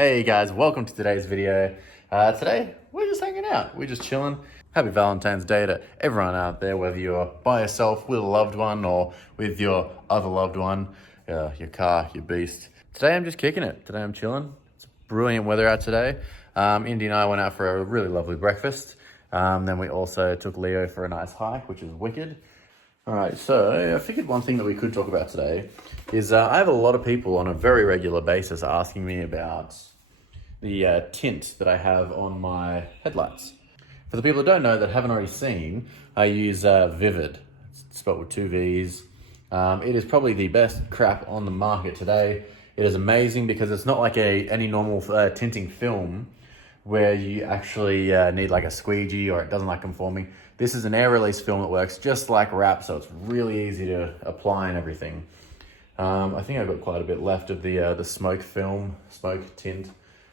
Hey guys, welcome to today's video. Today, we're just hanging out. We're just chilling. Happy Valentine's Day to everyone out there, whether you're by yourself with a loved one or with your other loved one, your car, your beast. Today I'm just kicking it. Today I'm chilling. It's brilliant weather out today. Indy and I went out for a really lovely breakfast. Then we also took Leo for a nice hike, which is wicked. All right, so I figured one thing that we could talk about today is I have a lot of people on a very regular basis asking me about the tint that I have on my headlights. For the people that don't know, that haven't already seen, I use Vivid. It's spelled with 2 V's. It is probably the best crap on the market today. It is amazing because it's not like any normal tinting film where you actually need like a squeegee or it doesn't like conforming. This is an air release film that works just like wrap, so it's really easy to apply and everything. I think I've got quite a bit left of the smoke tint.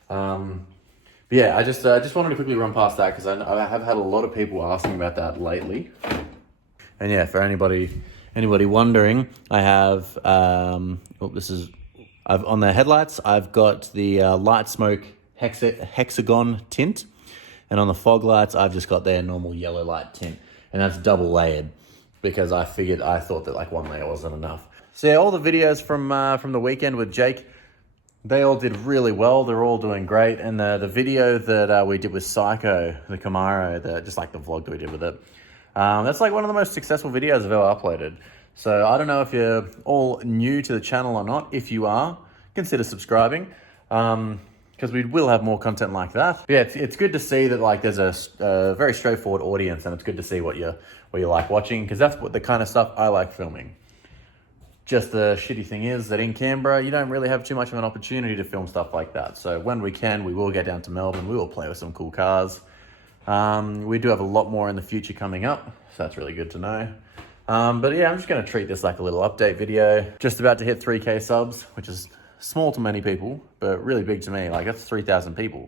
But yeah, I just wanted to quickly run past that because I have had a lot of people asking about that lately. And yeah, for anybody wondering, I have on the headlights, I've got the light smoke hexagon tint. And on the fog lights, I've just got their normal yellow light tint. And that's double layered because I thought that like one layer wasn't enough. So yeah, all the videos from the weekend with Jake, they all did really well. They're all doing great. And the video that we did with Psycho, the Camaro, just like the vlog that we did with it, that's like one of the most successful videos I've ever uploaded. So I don't know if you're all new to the channel or not. If you are, consider subscribing. Because we will have more content like that. But yeah, it's good to see that like there's a very straightforward audience, and it's good to see what you like watching, because that's what the kind of stuff I like filming. Just the shitty thing is that in Canberra, you don't really have too much of an opportunity to film stuff like that. So when we can, we will get down to Melbourne. We will play with some cool cars. We do have a lot more in the future coming up, so that's really good to know. But yeah, I'm just going to treat this like a little update video. Just about to hit 3K subs, which is small to many people, but really big to me. Like, that's 3,000 people.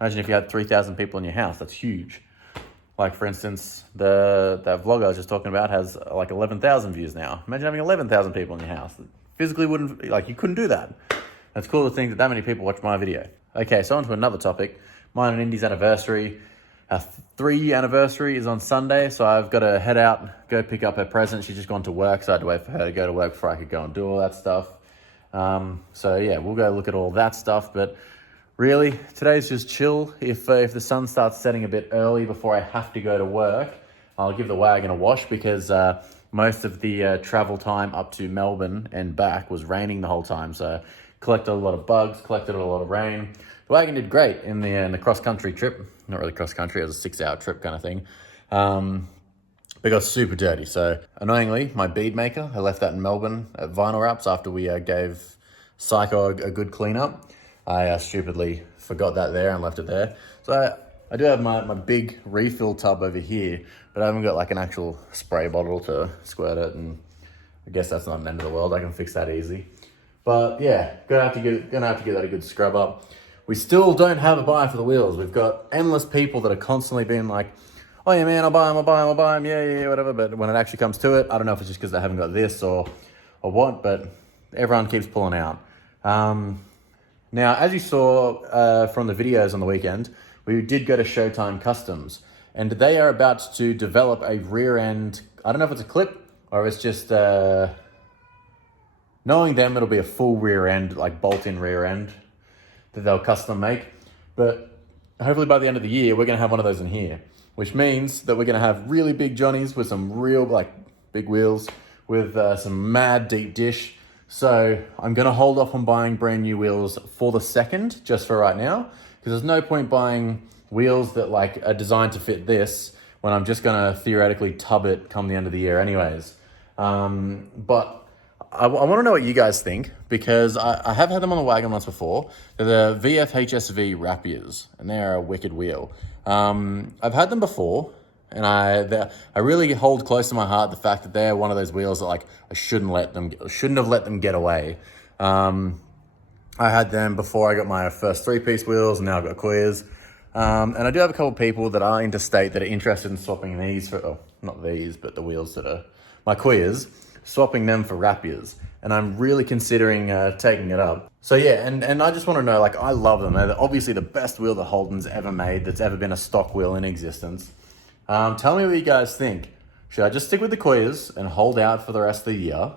Imagine if you had 3,000 people in your house. That's huge. Like, for instance, that vlog I was just talking about has like 11,000 views now. Imagine having 11,000 people in your house. Physically wouldn't, like, you couldn't do that. It's cool to think that many people watch my video. Okay, so on to another topic. Mine and Indy's anniversary. Our 3-year anniversary is on Sunday, so I've got to head out, go pick up her present. She's just gone to work, so I had to wait for her to go to work before I could go and do all that stuff. So yeah, we'll go look at all that stuff, but really today's just chill. If the sun starts setting a bit early before I have to go to work, I'll give the wagon a wash because most of the travel time up to Melbourne and back was raining the whole time. So collected a lot of bugs, collected a lot of rain. The wagon did great in the cross-country trip. Not really cross-country, it was a 6-hour trip kind of thing. It got super dirty. So annoyingly, my bead maker, I left that in Melbourne at Vinyl Wraps after we gave Psycho a good cleanup. I stupidly forgot that there and left it there. So I do have my big refill tub over here, but I haven't got like an actual spray bottle to squirt it, and I guess that's not an end of the world. I can fix that easy. But yeah, gonna have to give that a good scrub up. We still don't have a buyer for the wheels. We've got endless people that are constantly being like, oh yeah, man, I'll buy them, yeah, whatever. But when it actually comes to it, I don't know if it's just because they haven't got this or what, but everyone keeps pulling out. Now, as you saw from the videos on the weekend, we did go to Showtime Customs, and they are about to develop a rear end. I don't know if it's a clip or it's just, knowing them, it'll be a full rear end, like bolt-in rear end that they'll custom make. But hopefully by the end of the year, we're going to have one of those in here, which means that we're going to have really big Johnnies with some real like big wheels with some mad deep dish. So I'm going to hold off on buying brand new wheels for the second, just for right now, because there's no point buying wheels that like are designed to fit this when I'm just going to theoretically tub it come the end of the year anyways. But I want to know what you guys think, because I have had them on the wagon once before. They're the VFHSV Rapiers, and they're a wicked wheel. I've had them before, and I really hold close to my heart the fact that they're one of those wheels that like I shouldn't have let them get away. I had them before I got my first 3-piece wheels, and now I've got Koyas. And I do have a couple of people that are interstate that are interested in swapping these for, not these, but the wheels that are my Koyas, swapping them for Rapiers. and I'm really considering taking it up. So yeah, and I just want to know, like, I love them. They're obviously the best wheel that Holden's ever made, that's ever been a stock wheel in existence. Tell me what you guys think. Should I just stick with the Koyas and hold out for the rest of the year?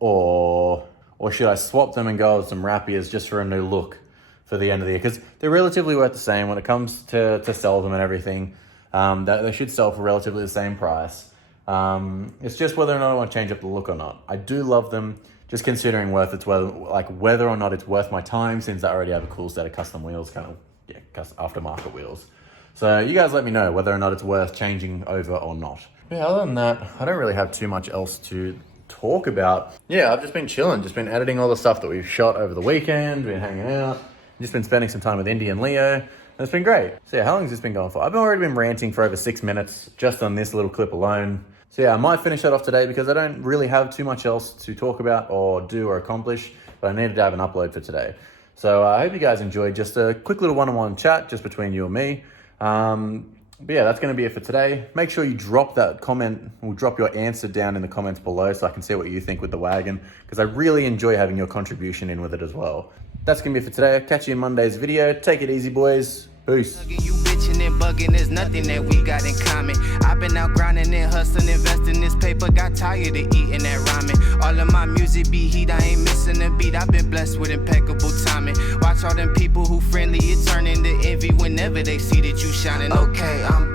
Or should I swap them and go with some Rappiers just for a new look for the end of the year? Because they're relatively worth the same when it comes to sell them and everything. They should sell for relatively the same price. It's just whether or not I want to change up the look or not. I do love them, just considering whether or not it's worth my time, since I already have a cool set of custom wheels, aftermarket wheels. So you guys let me know whether or not it's worth changing over or not. Yeah, other than that, I don't really have too much else to talk about. Yeah, I've just been chilling, just been editing all the stuff that we've shot over the weekend, been hanging out, just been spending some time with Indy and Leo, and it's been great. So yeah, how long has this been going for? I've already been ranting for over 6 minutes just on this little clip alone. So yeah, I might finish that off today because I don't really have too much else to talk about or do or accomplish, but I needed to have an upload for today. So I hope you guys enjoyed just a quick little one-on-one chat just between you and me. But yeah, that's going to be it for today. Make sure you drop that comment, or drop your answer down in the comments below so I can see what you think with the wagon, because I really enjoy having your contribution in with it as well. That's going to be it for today. I'll catch you in Monday's video. Take it easy, boys. Peace. You bitching and bugging, there's nothing that we got in common. I've been out grinding and hustling, investing this paper, got tired of eating that ramen. All of my music be heat, I ain't missing a beat. I've been blessed with impeccable timing. Watch all them people who friendly, it turn into envy whenever they see that you shining. Okay, I'm